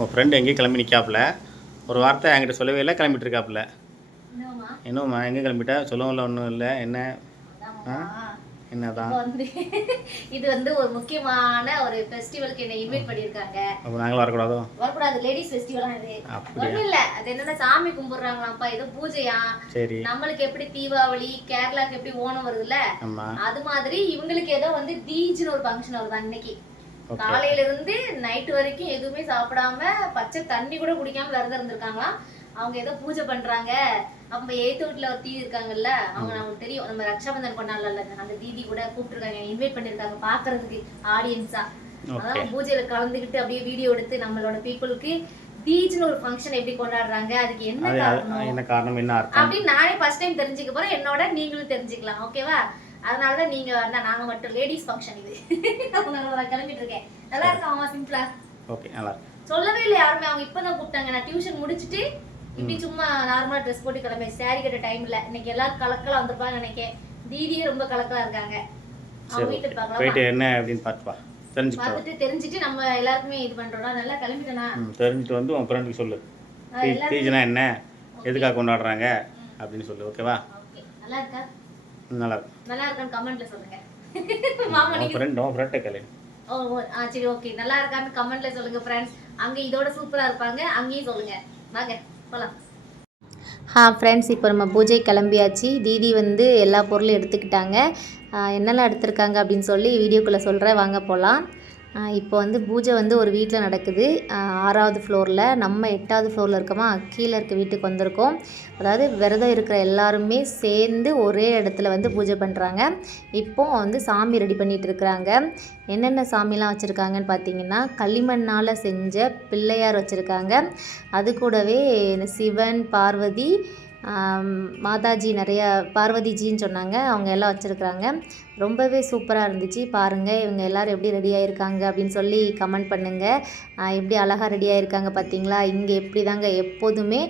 உங்கள் ஃப்ரெண்டு எங்கேயும் கிளம்பி நிற்காப்புல, ஒரு வார்த்தை என்கிட்ட சொல்லவே இல்லை, கிளம்பிட்டு இருக்காப்புல. என்னம்மா எங்கே கிளம்பிட்டா? சொல்லவும் ஒன்றும் இல்லை. என்ன என்னதான் இது வந்து ஒரு முக்கியமான ஒரு ஃபெஸ்டிவலுக்கு என்ன இன்வைட் பண்ணியிருக்காங்க. அப்போ நாங்களும் வரக்கூடாதோ? வரக்கூடாது, லேடிஸ் ஃபெஸ்டிவலா இது. ஒன்றும் இல்லை, அது என்னன்னா சாமி கும்பிடுறாங்களாம்ப்பா, ஏதோ பூஜையா. சரி. நம்மளுக்கு எப்படி தீபாவளி, கேரளாக்கு எப்படி ஓணம் வருதுல்ல, அது மாதிரி இவங்களுக்கு ஏதோ வந்து தீஜ்னு ஒரு ஃபங்க்ஷன் வருது அன்னைக்கு. காலையில இருந்து நைட்டு வரைக்கும் எதுவுமே சாப்பிடாம பச்சை தண்ணி கூட குடிக்காம விரதம் இருந்திருக்காங்களாம். அவங்க ஏதோ பூஜை பண்றாங்க. அப்ப எய்த் வீட்டுல ஒரு தீதி இருக்காங்கல்ல, அவங்க நமக்கு தெரியும், நம்ம ரக்ஷாபந்தன் பண்ணால அந்த தீதி கூட கூப்பிட்டுருக்காங்க, இன்வைட் பண்ணிருக்காங்க பாக்குறதுக்கு ஆடியன்ஸா. அதான் பூஜையில கலந்துக்கிட்டு அப்படியே வீடியோ எடுத்து நம்மளோட பீப்புளுக்கு தீஜ்னு ஒரு ஃபங்க்ஷன் எப்படி கொண்டாடுறாங்க, அதுக்கு என்ன காரணம் என்ன அர்த்தம் அப்படின்னு நானே ஃபர்ஸ்ட் டைம் தெரிஞ்சுக்க போறேன். என்னோட நீங்களும் தெரிஞ்சுக்கலாம், ஓகேவா? அதனாலதான் நீங்க நாங்க மட்டும் லேடிஸ் ஃபங்க்ஷன் இது. நான் கிளம்பிட்டு இருக்கேன். நல்லா இருக்கா அம்மா? சிம்பிளா ஓகே, நல்லா இருக்கு. சொல்லவே இல்லை யாருமே, அவங்க இப்பதான் கூப்பிட்டாங்க. நான் டியூஷன் முடிச்சுட்டு இப்படி சும்மா நார்மலா ட்ரெஸ் போட்டு கிளம்பி சாரி கட்ட டைம்ல இன்னைக்கு எல்லாரும் கலக்கலா வந்திருப்பாங்க நினைக்கிறேன். தீதியே ரொம்ப கலக்கலா இருக்காங்க. அவங்க வீட்டுக்கு பார்க்கலாம், போயிட்டு என்ன அப்படின்னு பார்த்துட்டு தெரிஞ்சுட்டு நம்ம எல்லாருக்குமே இது பண்றோம். நல்லா கிளம்பிட்டேனா? தெரிஞ்சுட்டு வந்து உன் ஃப்ரெண்டுக்கு சொல்லு, தீஜ்னா என்ன, எதுக்காக கொண்டாடுறாங்க அப்படின்னு சொல்லு. ஓகேவா? நல்லா இருக்கா? நல்லா இருக்கு. நல்லா இருக்கான்னு கமெண்ட்ல சொல்லுங்க. மாமா நீங்க ஃப்ரெண்ட் கேளு. சரி, ஓகே. நல்லா இருக்கான்னு கமெண்ட்ல சொல்லுங்க ஃப்ரெண்ட்ஸ். அங்க இதோட சூப்பரா இருப்பாங்க, அங்கேயும் சொல்லுங்க. வாங்க போலாம். ஃப்ரெண்ட்ஸ், இப்போ நம்ம பூஜை கிளம்பியாச்சு. தீதி வந்து எல்லா பொருளும் எடுத்துக்கிட்டாங்க. என்னெல்லாம் எடுத்திருக்காங்க அப்படின்னு சொல்லி வீடியோக்குள்ளே சொல்கிறேன், வாங்க போகலாம். இப்போ வந்து பூஜை வந்து ஒரு வீட்டில் நடக்குது, 6வது ஃப்ளோரில். நம்ம 8வது ஃப்ளோரில் இருக்கோமா, கீழே இருக்க வீட்டுக்கு வந்திருக்கோம். அதாவது விரதம் இருக்கிற எல்லாருமே சேர்ந்து ஒரே இடத்துல வந்து பூஜை பண்ணுறாங்க. இப்போ வந்து சாமி ரெடி பண்ணிகிட்டு இருக்கிறாங்க. என்னென்ன சாமிலாம் வச்சுருக்காங்கன்னு பார்த்தீங்கன்னா, களிமண்ணால் செஞ்ச பிள்ளையார் வச்சுருக்காங்க. அது கூடவே சிவன், பார்வதி, மாதாஜி, நிறையா பார்வதிஜின்னு சொன்னாங்க, அவங்க எல்லாம் வச்சுருக்குறாங்க. ரொம்பவே சூப்பராக இருந்துச்சு. பாருங்கள் இவங்க எல்லோரும் எப்படி ரெடி ஆகியிருக்காங்க அப்படின்னு சொல்லி கமெண்ட் பண்ணுங்கள். எப்படி அழகாக ரெடி ஆகியிருக்காங்க பார்த்தீங்களா? இங்கே எப்படி தாங்க எப்போதுமே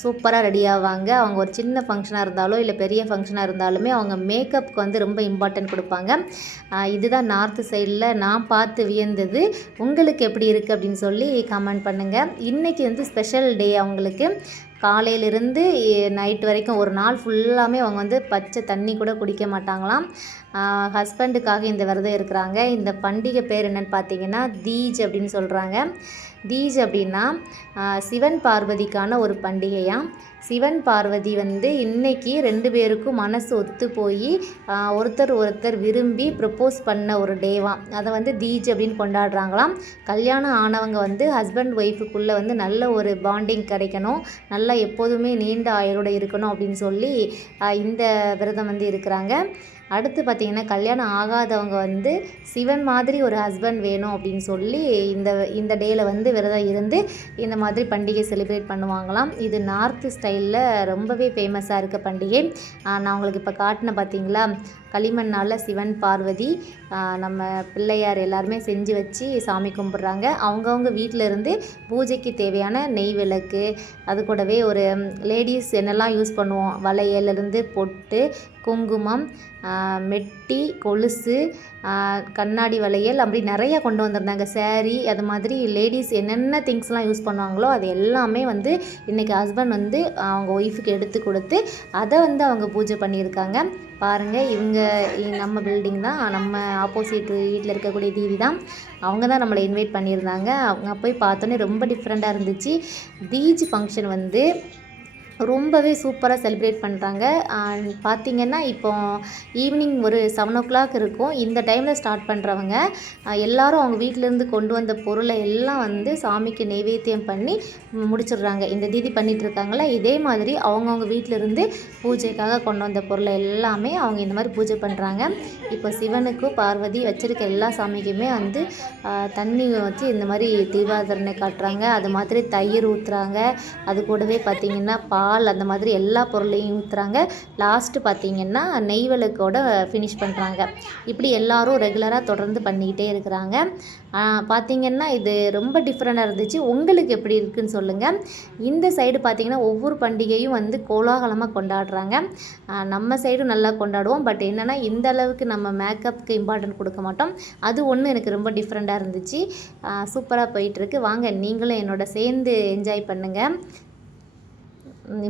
சூப்பராக ரெடி ஆவாங்க. அவங்க ஒரு சின்ன ஃபங்க்ஷனாக இருந்தாலும் இல்லை பெரிய ஃபங்க்ஷனாக இருந்தாலுமே அவங்க மேக்கப்புக்கு வந்து ரொம்ப இம்பார்ட்டன்ட் கொடுப்பாங்க. இதுதான் நார்த்து சைடில் நான் பார்த்து வியந்தது. உங்களுக்கு எப்படி இருக்குது அப்படின்னு சொல்லி கமெண்ட் பண்ணுங்கள். இன்றைக்கி வந்து ஸ்பெஷல் டே அவங்களுக்கு. காலையிலிருந்து நைட்டு வரைக்கும் ஒரு நாள் ஃபுல்லாமே அவங்க வந்து பச்சை தண்ணி கூட குடிக்க மாட்டாங்களாம். ஹஸ்பண்டுக்காக இந்த விரதம் இருக்கிறாங்க. இந்த பண்டிகை பேர் என்னென்னு பார்த்தீங்கன்னா தீஜ் அப்படின்னு சொல்கிறாங்க. தீஜ் அப்படின்னா சிவன் பார்வதிக்கான ஒரு பண்டிகையாம். சிவன் பார்வதி வந்து இன்றைக்கி 2 பேருக்கும் மனசு ஒத்து போய் ஒருத்தர் விரும்பி ப்ரப்போஸ் பண்ண ஒரு டேவாம். அதை வந்து தீஜ் அப்படின்னு கொண்டாடுறாங்களாம். கல்யாணம் ஆனவங்க வந்து ஹஸ்பண்ட் ஒய்ஃபுக்குள்ளே வந்து நல்ல ஒரு பாண்டிங் கிடைக்கணும், நல்லா எப்போதுமே நீண்ட ஆயுளோடு இருக்கணும் அப்படின்னு சொல்லி இந்த விரதம் வந்து இருக்கிறாங்க. அடுத்து பார்த்திங்கன்னா கல்யாணம் ஆகாதவங்க வந்து சிவன் மாதிரி ஒரு ஹஸ்பண்ட் வேணும் அப்படின்னு சொல்லி இந்த டேயில் வந்து விரதம் இருந்து இந்த மாதிரி பண்டிகை செலிப்ரேட் பண்ணுவாங்களாம். இது நார்த்து ஸ்டைலில் ரொம்பவே ஃபேமஸாக இருக்க பண்டிகை. நான் உங்களுக்கு இப்போ காட்டின பார்த்திங்களா, களிமண்ணால் சிவன், பார்வதி, நம்ம பிள்ளையார் எல்லாருமே செஞ்சு வச்சு சாமி கும்பிட்றாங்க. அவங்கவுங்க வீட்டில் இருந்து பூஜைக்கு தேவையான நெய் விளக்கு, அது கூடவே ஒரு லேடிஸ் என்னெல்லாம் யூஸ் பண்ணுவோம், வளையலிருந்து பொட்டு, குங்குமம், மெட்டி, கொலுசு, கண்ணாடி வளையல், அப்படி நிறையா கொண்டு வந்திருந்தாங்க. சேரீ, அது மாதிரி லேடிஸ் என்னென்ன திங்ஸ்லாம் யூஸ் பண்ணுவாங்களோ அது எல்லாமே வந்து இன்றைக்கி ஹஸ்பண்ட் வந்து அவங்க ஒய்ஃபுக்கு எடுத்து கொடுத்து அதை வந்து அவங்க பூஜை பண்ணியிருக்காங்க. பாருங்கள், இவங்க நம்ம பில்டிங் தான், நம்ம ஆப்போசிட் வீட்டில் இருக்கக்கூடிய தீதி தான். அவங்க தான் நம்மளை இன்வைட் பண்ணியிருந்தாங்க. அவங்க போய் பார்த்தோன்னே ரொம்ப டிஃப்ரெண்ட்டாக இருந்துச்சு. தீஜ் ஃபங்க்ஷன் வந்து ரொம்பவே சூப்பராக செலிப்ரேட் பண்ணுறாங்க. பார்த்திங்கன்னா இப்போ ஈவினிங் ஒரு 7 o'clock இருக்கும். இந்த டைமில் ஸ்டார்ட் பண்ணுறவங்க எல்லோரும் அவங்க வீட்டிலேருந்து கொண்டு வந்த பொருளை எல்லாம் வந்து சாமிக்கு நைவேத்தியம் பண்ணி முடிச்சிடுறாங்க. இந்த தீதி பண்ணிகிட்டு இருக்காங்களா, இதே மாதிரி அவங்கவுங்க வீட்டிலேருந்து பூஜைக்காக கொண்டு வந்த பொருளை எல்லாமே அவங்க இந்த மாதிரி பூஜை பண்ணுறாங்க. இப்போ சிவனுக்கும் பார்வதி வச்சுருக்க எல்லா சாமிக்குமே வந்து தண்ணி வச்சு இந்த மாதிரி தீபாராதனை காட்டுறாங்க. அது மாதிரி தயிர் ஊற்றுறாங்க. அது கூடவே பார்த்திங்கன்னா பால் அந்த மாதிரி எல்லா பொருளையும் ஊற்றுறாங்க. லாஸ்ட்டு பார்த்திங்கன்னா நெய் விளக்கோட ஃபினிஷ் பண்ணுறாங்க. இப்படி எல்லோரும் ரெகுலராக தொடர்ந்து பண்ணிக்கிட்டே இருக்கிறாங்க. பார்த்திங்கன்னா இது ரொம்ப டிஃப்ரெண்ட்டாக இருந்துச்சு. உங்களுக்கு எப்படி இருக்குதுன்னு சொல்லுங்கள். இந்த சைடு பார்த்திங்கன்னா ஒவ்வொரு பண்டிகையும் வந்து கோலாகலமாக கொண்டாடுறாங்க. நம்ம சைடும் நல்லா கொண்டாடுவோம். பட் என்னென்னா இந்த அளவுக்கு நம்ம மேக்கப்புக்கு இம்பார்ட்டன்ட் கொடுக்க மாட்டோம். அது ஒன்று எனக்கு ரொம்ப டிஃப்ரெண்ட்டாக இருந்துச்சு. சூப்பராக போயிட்டுருக்கு. வாங்க நீங்களும் என்னோட சேர்ந்து என்ஜாய் பண்ணுங்கள்.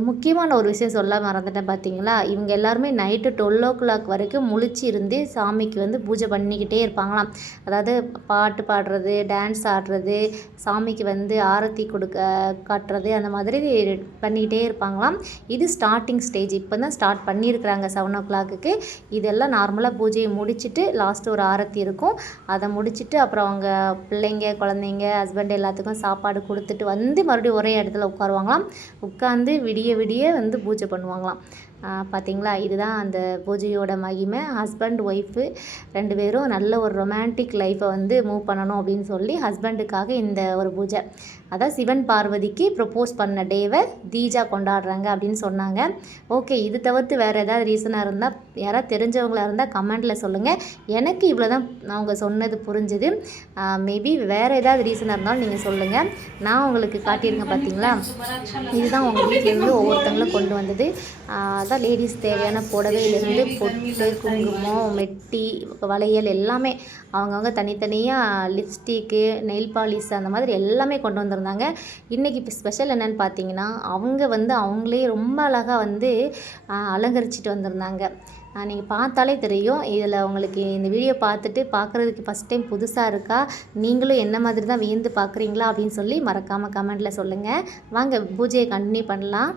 முக்கியமான ஒரு விஷயம் சொல்ல மறந்துட்டேன் பார்த்தீங்களா, இவங்க எல்லாருமே நைட்டு 12 வரைக்கும் முழிச்சு இருந்து சாமிக்கு வந்து பூஜை பண்ணிக்கிட்டே இருப்பாங்களாம். அதாவது பாட்டு பாடுறது, டான்ஸ் ஆடுறது, சாமிக்கு வந்து ஆரத்தி காட்டுறது, அந்த மாதிரி பண்ணிக்கிட்டே இருப்பாங்களாம். இது ஸ்டார்டிங் ஸ்டேஜ். இப்போ தான் ஸ்டார்ட் பண்ணியிருக்கிறாங்க 7 இதெல்லாம் நார்மலாக பூஜையை முடிச்சுட்டு லாஸ்ட்டு ஒரு ஆரத்தி இருக்கும். அதை முடிச்சுட்டு அப்புறம் அவங்க பிள்ளைங்க, குழந்தைங்க, ஹஸ்பண்ட் எல்லாத்துக்கும் சாப்பாடு கொடுத்துட்டு வந்து மறுபடியும் ஒரே இடத்துல உட்காருவாங்களாம். உட்காந்து விடிய விடிய வந்து பூஜை பண்ணுவாங்களாம். பார்த்திங்களா, இதுதான் அந்த பூஜையோட மகிமை. ஹஸ்பண்ட் ஒய்ஃபு 2 பேரும் நல்ல ஒரு ரொமான்டிக் லைஃப்பை வந்து மூவ் பண்ணணும் அப்படின்னு சொல்லி ஹஸ்பண்டுக்காக இந்த ஒரு பூஜை, அதான் சிவன் பார்வதிக்கு ப்ரப்போஸ் பண்ண டேவை தீஜா கொண்டாடுறாங்க அப்படின்னு சொன்னாங்க. ஓகே, இது தவிர்த்து வேறு ஏதாவது ரீசனாக இருந்தால், யாராவது தெரிஞ்சவங்களாக இருந்தால் கமெண்ட்டில் சொல்லுங்கள். எனக்கு இவ்வளோ தான் அவங்க சொன்னது புரிஞ்சுது. மேபி வேறு ஏதாவது ரீசனாக இருந்தாலும் நீங்கள் சொல்லுங்கள். நான் உங்களுக்கு காட்டியிருக்கேன் பார்த்தீங்களா, இதுதான் உங்கள் வீட்டிலேருந்து ஒவ்வொருத்தங்களும் கொண்டு வந்தது. அதான் லேடிஸ் தேவையான புடவையிலேருந்து பொட்டு, குங்குமம், மெட்டி, வளையல் எல்லாமே அவங்கவுங்க தனித்தனியாக, லிப்ஸ்டிக்கு, நெயில் பாலிஷ் அந்த மாதிரி எல்லாமே கொண்டு வந்திருந்தாங்க. இன்றைக்கி இப்போ ஸ்பெஷல் என்னென்னு பார்த்தீங்கன்னா, அவங்க வந்து அவங்களே ரொம்ப அழகாக வந்து அலங்கரிச்சிட்டு வந்திருந்தாங்க. நீங்கள் பார்த்தாலே தெரியும். இதில் உங்களுக்கு இந்த வீடியோ பார்த்துட்டு பார்க்குறதுக்கு ஃபஸ்ட் டைம் புதுசாக இருக்கா, நீங்களும் என்ன மாதிரி தான் வியந்து பார்க்குறீங்களா அப்படின்னு சொல்லி மறக்காமல் கமெண்ட்டில் சொல்லுங்கள். வாங்க பூஜையை கண்டினியூ பண்ணலாம்.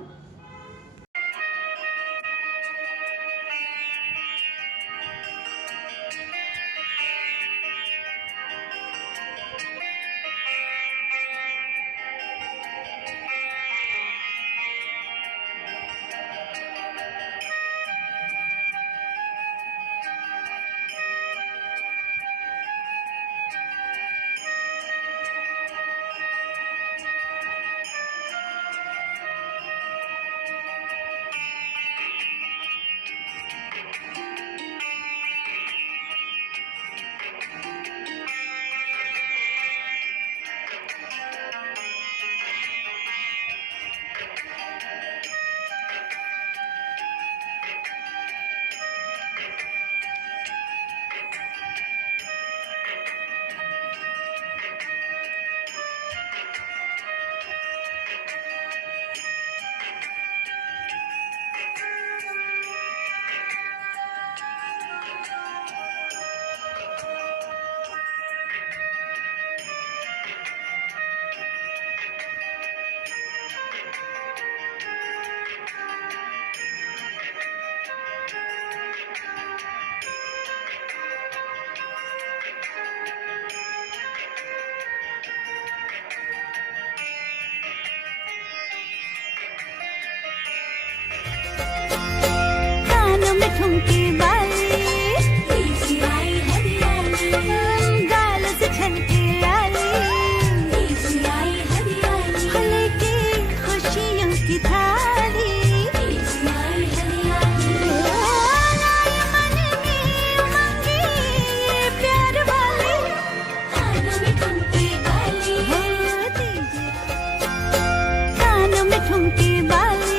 ठुमकी वाली गाल से छनकी लाली हले की खुशियों की थाली लाए मन में उमंगी प्यार वाली कानों में ठुमकी वाली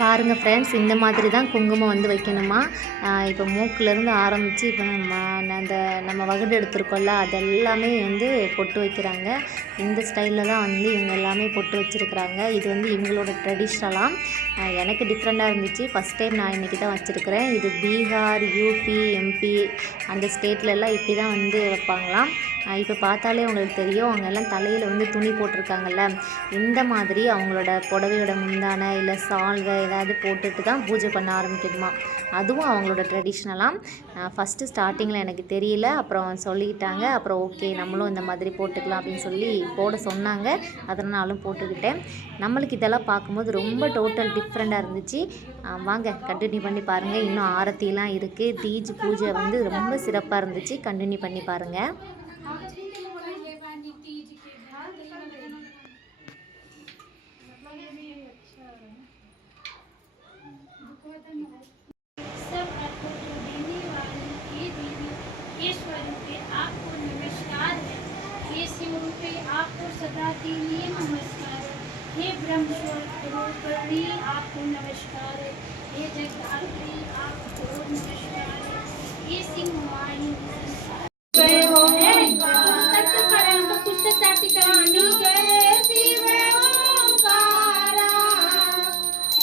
பாருங்கள் ஃப்ரெண்ட்ஸ், இந்த மாதிரி தான் குங்குமம் வந்து வைக்கணுமா. இப்போ மூக்கிலேருந்து ஆரம்பித்து இப்போ நம்ம வகுடு எடுத்துருக்கோம்ல, அதெல்லாமே வந்து பொட்டு வைக்கிறாங்க. இந்த ஸ்டைலில் தான் வந்து இவங்க எல்லாமே பொட்டு வச்சுருக்குறாங்க. இது வந்து இவங்களோட ட்ரெடிஷ்னலாக எனக்கு டிஃப்ரெண்ட்டாக இருந்துச்சு. ஃபஸ்ட் டைம் நான் இன்றைக்கி தான் வச்சுருக்கிறேன். இது பீகார், யூபி, எம்பி அந்த ஸ்டேட்லலாம் இப்படி தான் வந்து வைப்பாங்களாம். இப்போ பார்த்தாலே உங்களுக்கு தெரியும் அவங்க எல்லாம் தலையில் வந்து துணி போட்டிருக்காங்கல்ல, இந்த மாதிரி அவங்களோட புடவையோட முந்தானை இல்லை சால்வை ஏதாவது போட்டுட்டு தான் பூஜை பண்ண ஆரம்பிக்கணுமா. அதுவும் அவங்களோட ட்ரெடிஷ்னலாக. ஃபஸ்ட்டு ஸ்டார்டிங்கில் எனக்கு தெரியல, அப்புறம் சொல்லிக்கிட்டாங்க. அப்புறம் ஓகே நம்மளும் இந்த மாதிரி போட்டுக்கலாம் அப்படின்னு சொல்லி போட சொன்னாங்க. அதனாலும் போட்டுக்கிட்டேன். நம்மளுக்கு இதெல்லாம் பார்க்கும்போது ரொம்ப டோட்டல் டிஃப்ரெண்ட்டாக இருந்துச்சு. வாங்க கண்டினியூ பண்ணி பாருங்கள். இன்னும் ஆரத்திலாம் இருக்குது. தீஜ் பூஜை வந்து ரொம்ப சிறப்பாக இருந்துச்சு. கண்டினியூ பண்ணி பாருங்கள். सब अर्थ को देने वाली हे देवी, ये स्वरूपे आपको नमस्कार है। ये शिव रूपे आपको सदा के लिए नमस्कार है। हे ब्रह्म स्वरूपिणी आपको नमस्कार है। हे जगदात्री आपको नमस्कार है। ये सिंह वाणी पुस्तक पढ़ाएं तो पुस्तक साथी करानी शिव ओंकारा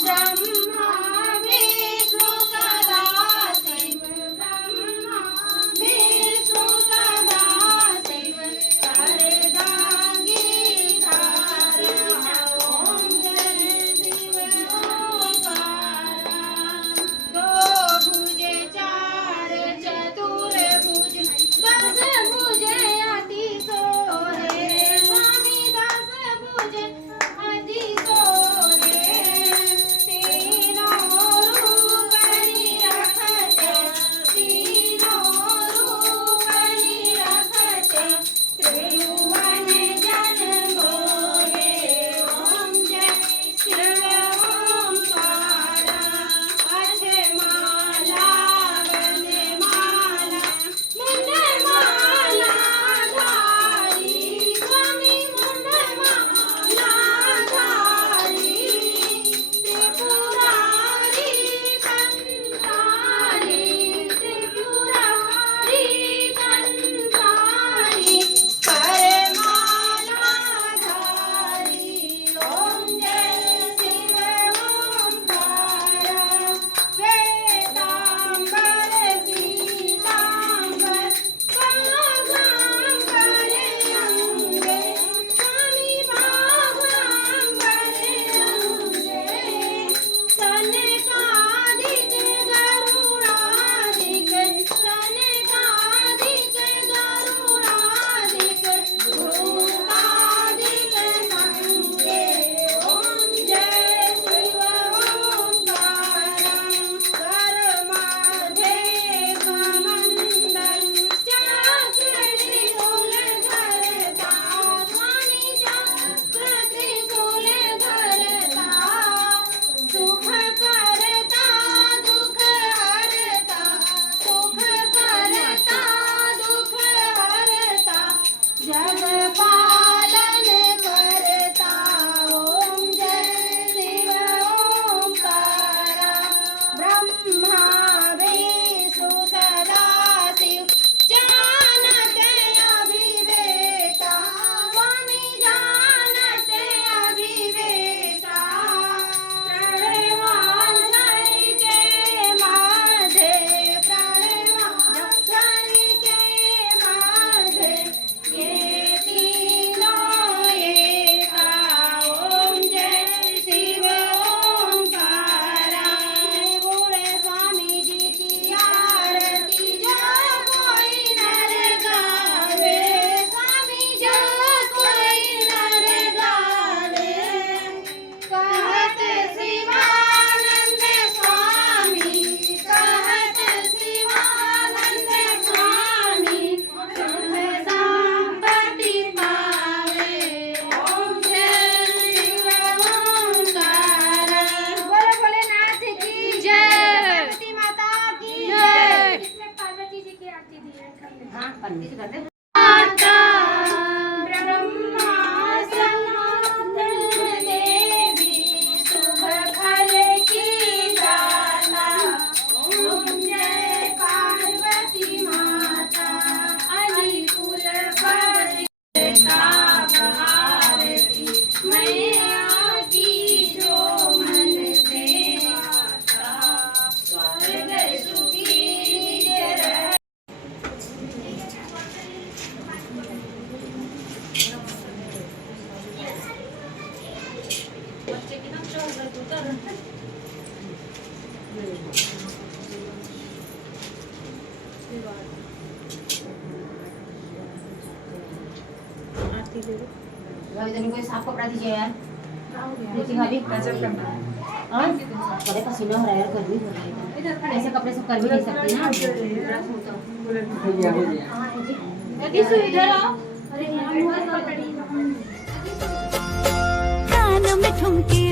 ब्रह्मा विष्णु सदा शिव ब्रह्मा विष्णु सदा शिव सरदांगी धारा ओम जय शिव ओंकारा। दो भुजे चार चतुर्भुज दस भुजे अति सोहे स्वामी दस भुजे अति सोहे। तीनों रूप निरखते तीनों रूप निरखते त्रिभुवन जन मोहे ओम जय शिव ओंकारा। अक्षय माला वने माला मुंड माला धारी स्वामी मुंड माला धारी त्रिपुरारी कंठारी त्रिपुरारी कंठारी करमाला धारी ओम जय शिव ओंकारा। श्वेतांबर पीतांबर बाघांबर अंगे स्वामी बाघांबर अंगे। सनकादिक गरुडादिक सनकादिक गरुडादिक भूतादिक संगे ओम जय शिव ओंकारा। करमाधे कमंडल चक्र त्रिशूल धरता स्वामी चक्र त्रिशूल धरता। सुख करता दुख हरता सुख करता दुख हरता जग पालन करता ओम जय शिव ओंकारा। ब्रह्मा विष्णु सदा शिव जानते अभिवेका स्वामी जानते अभिवेका। प्रणवान के माधे प्रणवान के माधे ये तीनों एका ओम जय शिव ओंकारा। बोले स्वामी जी की आरती जो कोई नर गावे स्वामी जो कोई नर गावे। कहत शिवानंद स्वामी कहत शिवानंद स्वामी सुख संपत्ति पावे ओम जय शिव ओंकारा। बोले भोलेनाथ की जय पार्वती माता की जय। पार्वती जी की आरती दी माता ब्रह्मा सनातन देवी शुभ फल की दाता ओम जय पार्वती माता। अनुकूल फल ताप आरती मैया की जो मन से आता स्वर्ग सुखी निज रहे। भाभी तनी कोई साफ कपड़ा दीजिए यार। देखिए भाभी और बड़े पसीना हो रहा है यार, गर्मी हो रही है, ऐसे कपड़े सब कर भी नहीं सकती ना। इधर आओ। अरे यहाँ कानों में ठुमके